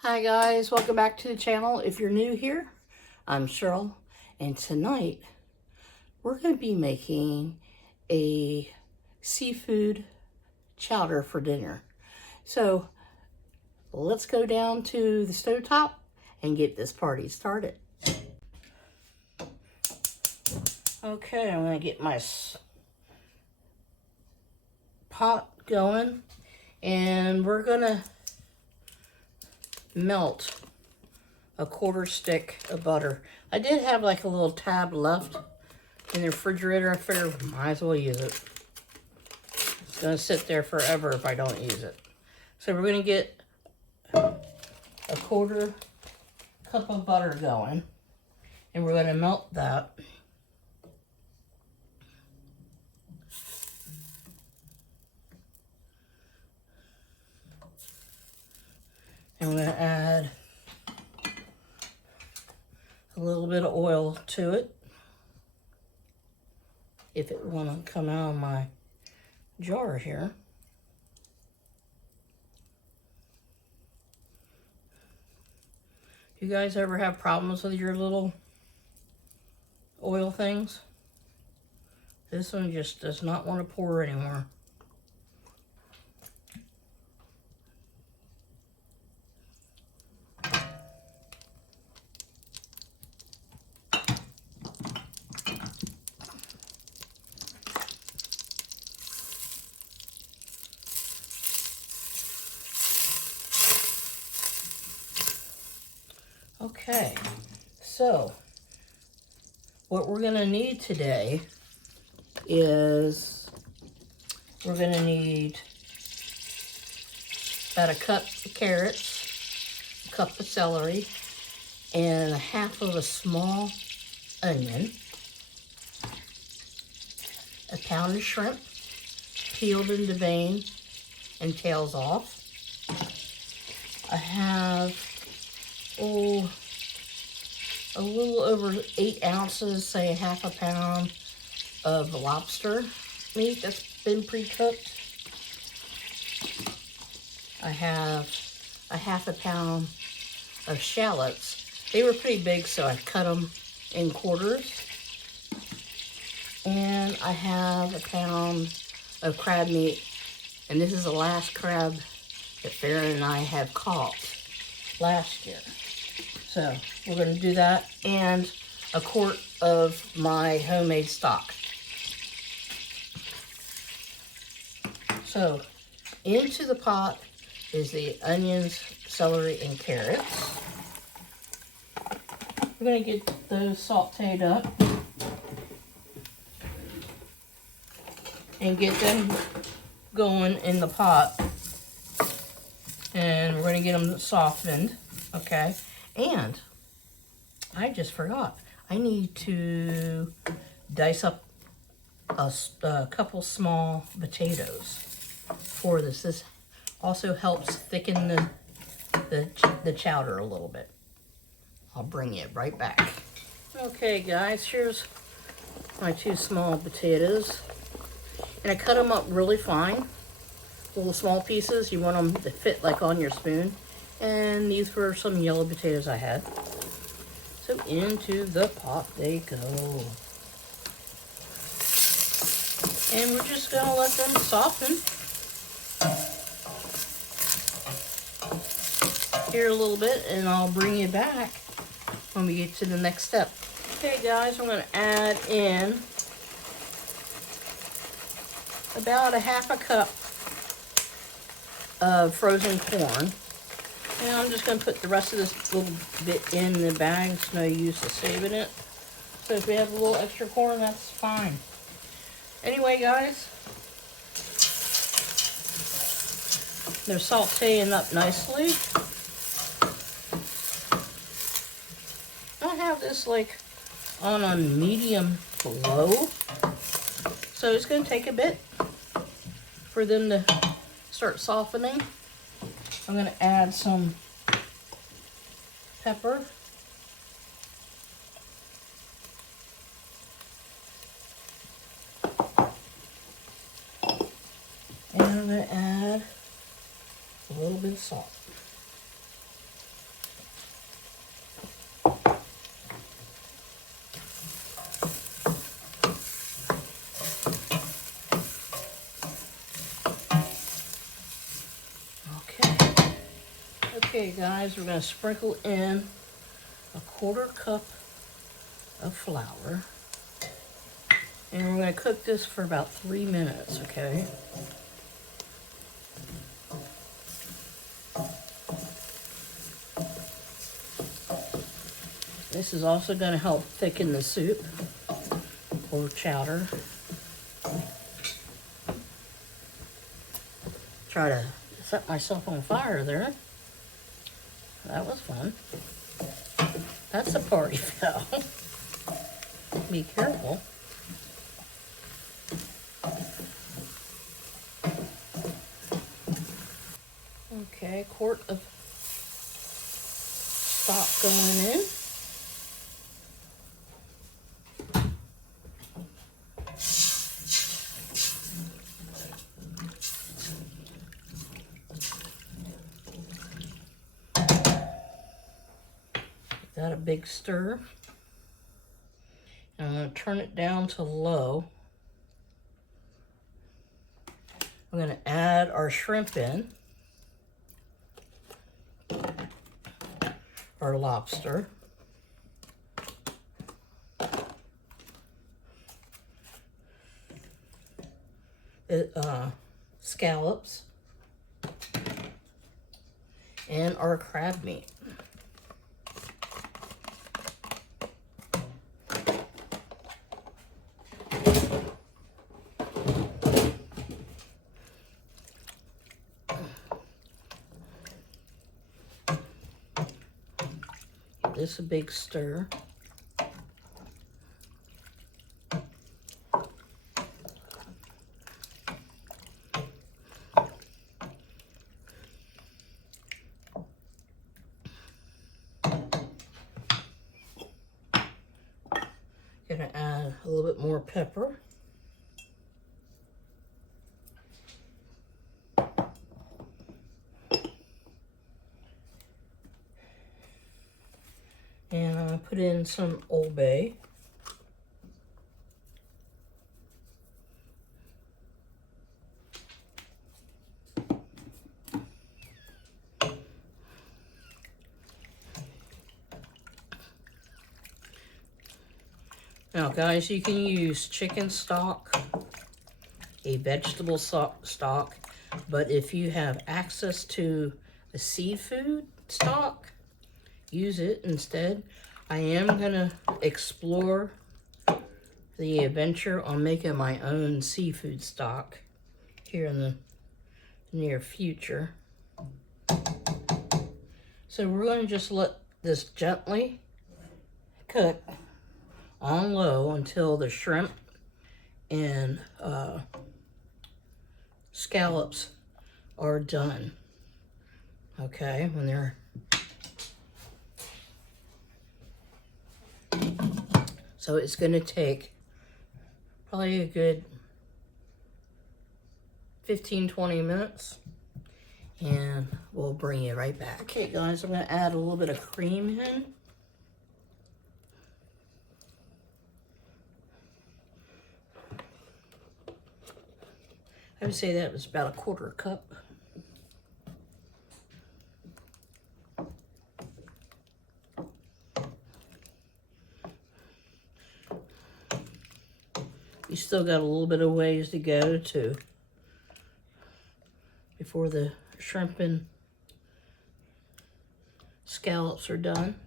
Hi guys, welcome back to the channel. If you're new here, I'm Cheryl, and tonight we're going to be making a seafood chowder for dinner. So let's go down to the stovetop and get this party started. Okay, I'm going to get my pot going, and we're going to melt a 1/4 stick of butter. I did have like a little tab left in the refrigerator. I figured might as well use it. It's gonna sit there forever if I don't use it. So we're gonna get a 1/4 cup of butter going, and we're gonna melt that. And we're gonna add a little bit of oil to it if it want to come out of my jar here. You guys ever have problems with your little oil things? This one just does not want to pour anymore. Okay, so what we're gonna need today is we're gonna need about a cup of carrots, a cup of celery, and a 1/2 of a small onion, a pound of shrimp, peeled in the vein and tails off. I have a little over 8 ounces, say 1/2 pound of lobster meat that's been pre-cooked. I have a 1/2 pound of shallots. They were pretty big, so I cut them in quarters. And I have a pound of crab meat, and this is the last crab that Farron and I have caught last year. So we're going to do that, and a quart of my homemade stock. So into the pot is the onions, celery, and carrots. We're going to get those sauteed up and get them going in the pot. And we're going to get them softened, okay? And I just forgot, I need to dice up a couple small potatoes for this. This also helps thicken the chowder a little bit. I'll bring it right back. Okay guys, here's my 2 small potatoes. And I cut them up really fine. Little small pieces. You want them to fit like on your spoon. And these were some yellow potatoes I had. So into the pot they go. And we're just gonna let them soften here a little bit, and I'll bring you back when we get to the next step. Okay guys, I'm gonna add in about a 1/2 cup of frozen corn. And I'm just going to put the rest of this little bit in the bag. There's no use of saving it. So if we have a little extra corn, that's fine. Anyway, guys, they're sauteing up nicely. I have this like on a medium to low. So it's going to take a bit for them to start softening. I'm going to add some pepper. And I'm going to add a little bit of salt. Okay guys, we're going to sprinkle in a 1/4 cup of flour. And we're going to cook this for about 3 minutes, okay? This is also going to help thicken the soup or chowder. Try to set myself on fire there. That was fun. That's a party foul. Be careful. Okay, 1/4 of stock going in. That a big stir. And I'm going to turn it down to low. I'm going to add our shrimp in, our lobster, scallops, and our crab meat. Give this a big stir. Gonna add a little bit more pepper. And I'm gonna put in some Old Bay. Now guys, you can use chicken stock, a vegetable stock, but if you have access to a seafood stock, use it instead. I am gonna explore the adventure on making my own seafood stock here in the near future. So we're gonna just let this gently cook on low until the shrimp and scallops are done. Okay, when they're so it's going to take probably a good 15-20 minutes, and we'll bring you right back. Okay guys, I'm going to add a little bit of cream in. I would say that was about a 1/4 cup. You still got a little bit of ways to go before the shrimp and scallops are done.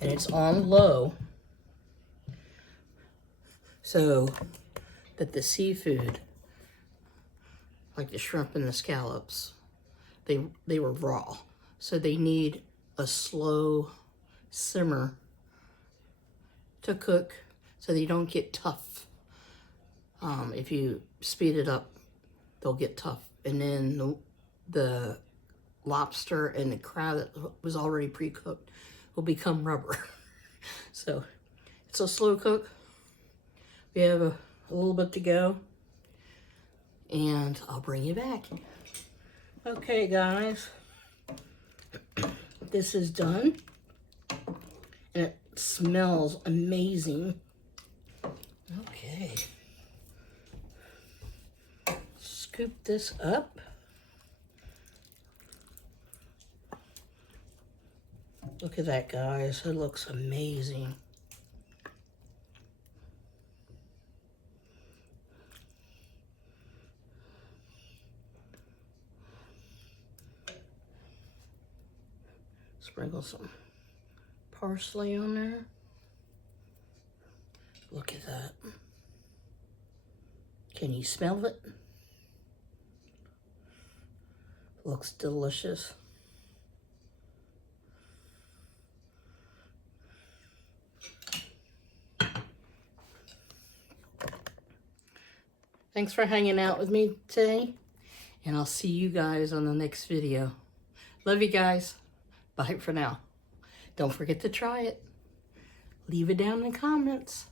And it's on low so that the seafood, like the shrimp and the scallops, they were raw. So they need a slow simmer to cook so they don't get tough. If you speed it up, they'll get tough. And then the lobster and the crab that was already pre-cooked will become rubber. So it's a slow cook. We have a little bit to go, and I'll bring you back. Okay guys, this is done, and it smells amazing. Okay, scoop this up. Look at that, guys. It looks amazing. Sprinkle some parsley on there. Look at that. Can you smell it? Looks delicious. Thanks for hanging out with me today, and I'll see you guys on the next video. Love you guys. Bye for now. Don't forget to try it. Leave it down in the comments.